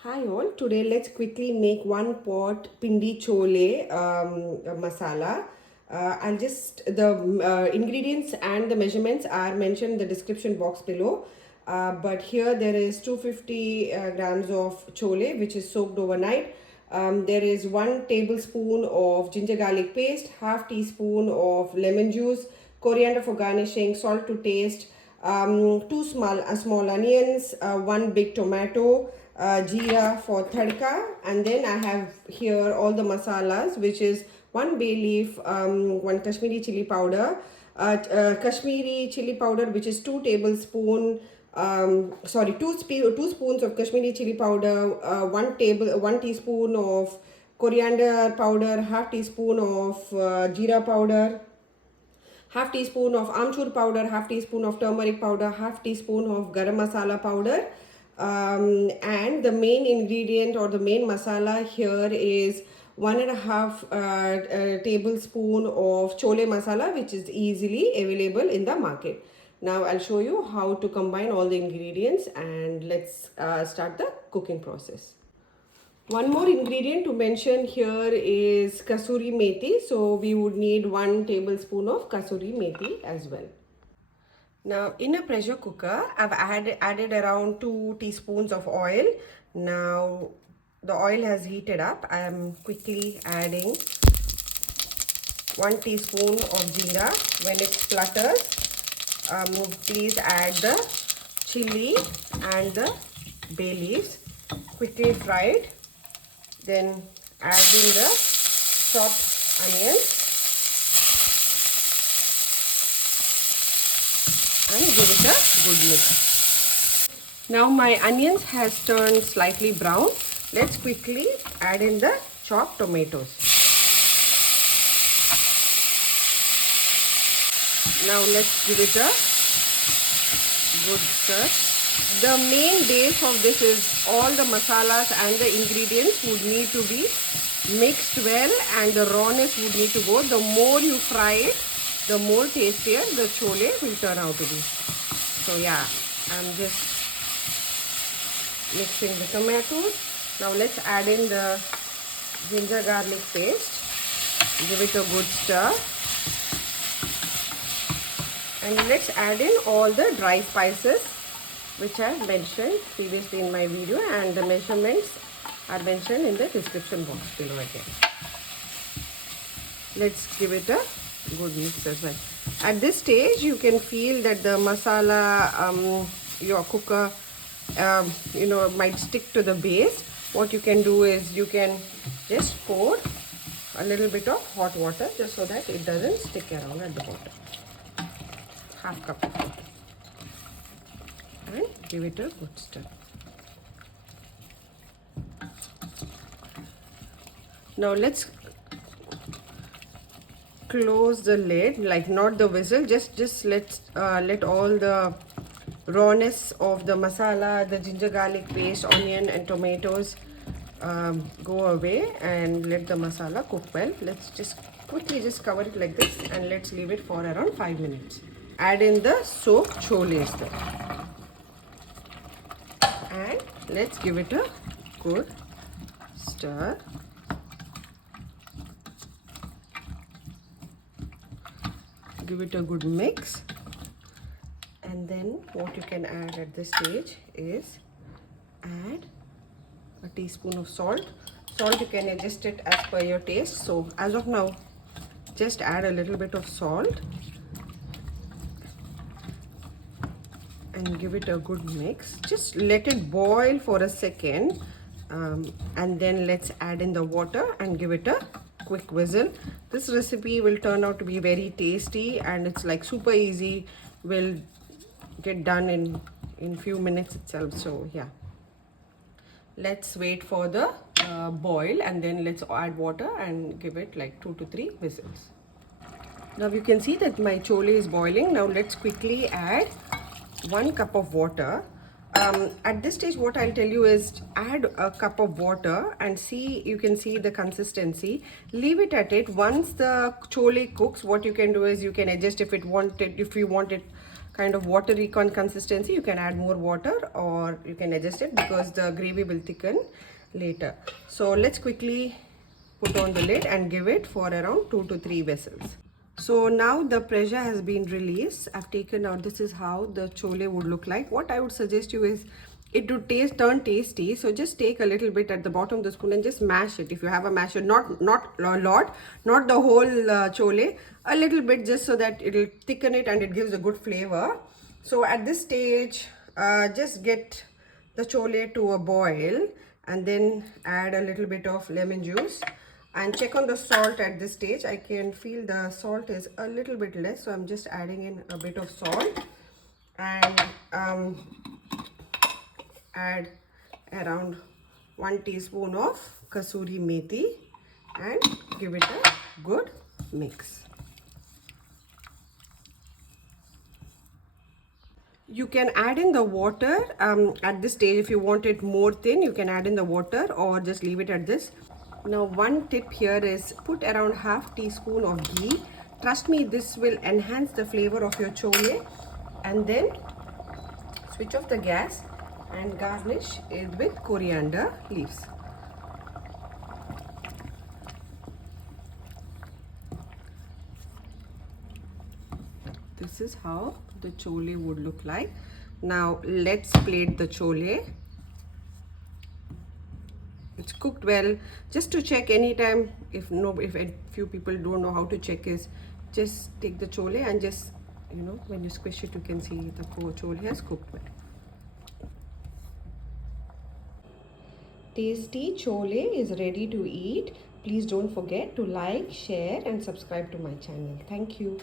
Hi all, today let's quickly make one pot pindi chole masala. The ingredients and the measurements are mentioned in the description box below. But here there is 250 grams of chole which is soaked overnight. There is 1 tablespoon of ginger garlic paste, half teaspoon of lemon juice, coriander for garnishing, salt to taste, two small onions, one big tomato, jeera for tadka, and then I have here all the masalas, which is one bay leaf, one Kashmiri chili powder, Kashmiri chili powder, which is 2 tablespoon. Sorry, two spoons of Kashmiri chili powder, 1 teaspoon of coriander powder, half teaspoon of jeera powder, half teaspoon of Amchur powder, half teaspoon of turmeric powder, half teaspoon of garam masala powder. And the main ingredient or the main masala here is 1.5 tablespoon of chole masala, which is easily available in the market. Now I'll show you how to combine all the ingredients, and let's start the cooking process. One more ingredient to mention here is Kasoori Methi. So we would need 1 tablespoon of Kasoori Methi as well. Now in a pressure cooker, I've added around 2 teaspoons of oil. Now the oil has heated up. I am quickly adding 1 teaspoon of jeera. When it splutters, please add the chilli and the bay leaves. Quickly fry it. Then adding the chopped onions and give it a good mix. Now my onions has turned slightly brown. Let's quickly add in the chopped tomatoes. Now let's give it a good stir. The main base of this is all the masalas and the ingredients would need to be mixed well, and the rawness would need to go. The more you fry it, the more tastier the chole will turn out to be. So yeah, I'm just mixing the tomatoes. Now let's add in the ginger garlic paste. Give it a good stir. And let's add in all the dry spices which I mentioned previously in my video, and the measurements are mentioned in the description box below again. Let's give it a good mix as well. At this stage you can feel that the masala, your cooker might stick to the base. What you can do is you can just pour a little bit of hot water just so that it doesn't stick around at the bottom. Half cup of water. And give it a good stir. Now let's close the lid, like not the whistle, just let all the rawness of the masala, the ginger garlic paste, onion and tomatoes go away, and let the masala cook well. Let's just quickly cover it like this, and let's leave it for around 5 minutes. Add in the soaked choles there. And let's give it a good stir. Give it a good mix. And then what you can add at this stage is add a teaspoon of salt. Salt you can adjust it as per your taste. So as of now, just add a little bit of salt and give it a good mix. Just let it boil for a second, and then let's add in the water and give it a quick whistle. This recipe will turn out to be very tasty, and it's like super easy, will get done in few minutes itself. So yeah, let's wait for the boil, and then let's add water and give it like 2 to 3 whistles. Now you can see that my chole is boiling. Now let's quickly add 1 cup of water. At this stage what I'll tell you is add a cup of water and you can see the consistency. Leave it at it. Once the chole cooks, what you can do is you can adjust if you want it kind of watery consistency, you can add more water or you can adjust it because the gravy will thicken later. So let's quickly put on the lid and give it for around 2 to 3 whistles. So now the pressure has been released. I've taken out, this is how the chole would look like. What I would suggest you is it would turn tasty. So just take a little bit at the bottom of the spoon and just mash it. If you have a masher, not a lot, not the whole chole, a little bit, just so that it'll thicken it and it gives a good flavor. So at this stage, just get the chole to a boil and then add a little bit of lemon juice. And check on the salt at this stage. I can feel the salt is a little bit less, so I'm just adding in a bit of salt and add around 1 teaspoon of Kasoori Methi and give it a good mix. You can add in the water at this stage. If you want it more thin, you can add in the water or just leave it at this. Now one tip here is put around half teaspoon of ghee. Trust me, this will enhance the flavor of your chole. And then switch off the gas and garnish it with coriander leaves. This is how the chole would look like. Now let's plate the chole. It's cooked well. Just to check anytime, if a few people don't know how to check, is just take the chole and just, when you squish it, you can see the chole has cooked well. Tasty chole is ready to eat. Please don't forget to like, share and subscribe to my channel. Thank you.